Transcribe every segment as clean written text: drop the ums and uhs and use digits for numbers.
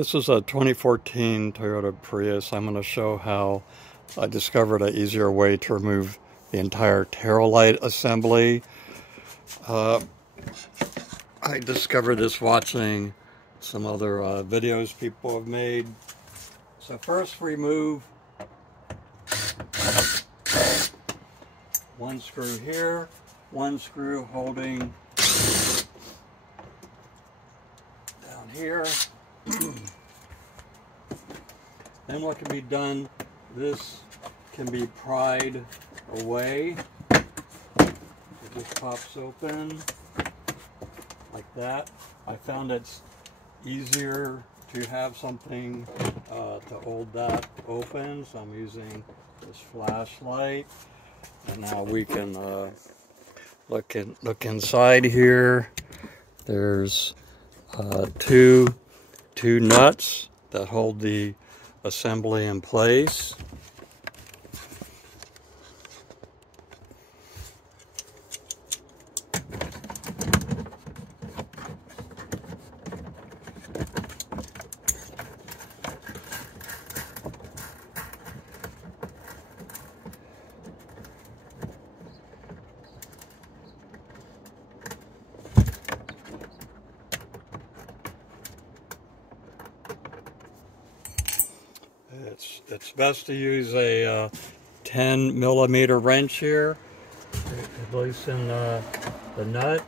This is a 2014 Toyota Prius. I'm going to show how I discovered an easier way to remove the entire tail light assembly. I discovered this watching some other videos people have made. So first remove one screw here, one screw holding down here. Then what can be done, this can be pried away. It just pops open like that. I found it's easier to have something to hold that open, so I'm using this flashlight. And now we can look inside here. There's two nuts that hold the assembly in place. It's best to use a 10mm wrench here to loosen the nut.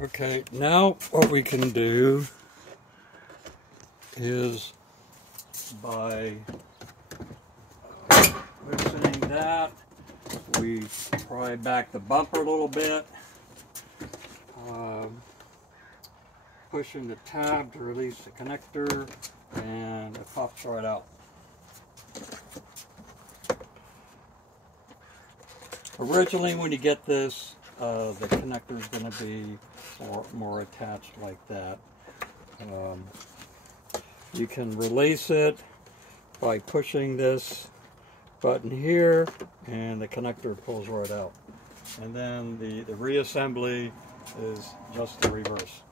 Okay, now what we can do is by loosening that, we pry back the bumper a little bit, pushing the tab to release the connector, and it pops right out. Originally, when you get this, the connector is going to be more attached like that. You can release it by pushing this button here, and the connector pulls right out. And then the reassembly is just the reverse.